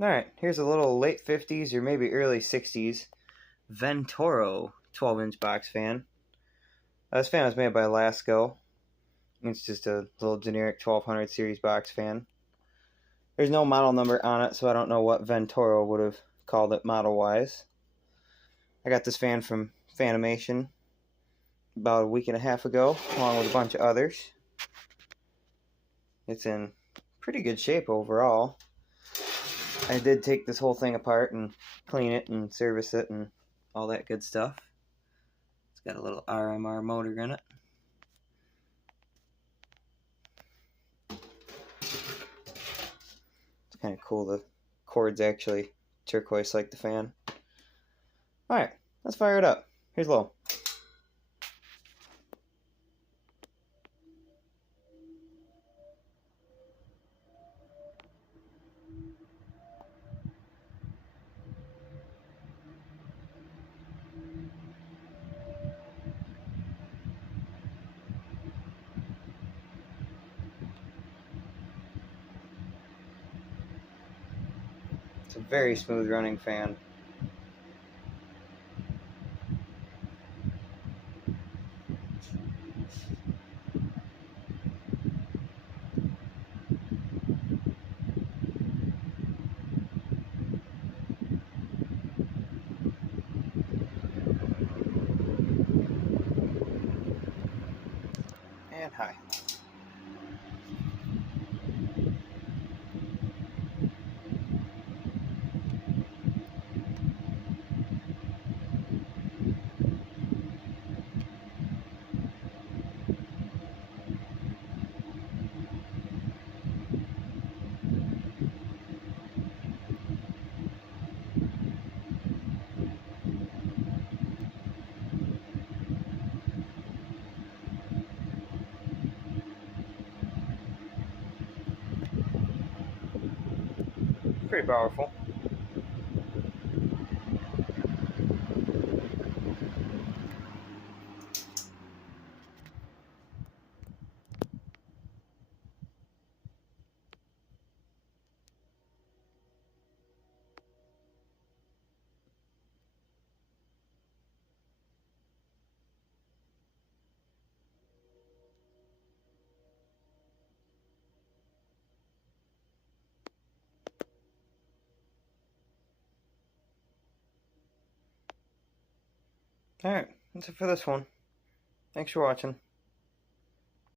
Alright, here's a little late 50s or maybe early 60s Ven Torro 12-inch box fan. This fan was made by Lasko. It's just a little generic 1200 series box fan. There's no model number on it, so I don't know what Ven Torro would have called it model-wise. I got this fan from Fanimation about a week and a half ago, along with a bunch of others. It's in pretty good shape overall. I did take this whole thing apart and clean it and service it and all that good stuff. It's got a little RMR motor in it. It's kind of cool. The cord's actually turquoise like the fan. Alright, let's fire it up. Here's low. It's a very smooth running fan. And high. Pretty powerful. Alright, that's it for this one. Thanks for watching.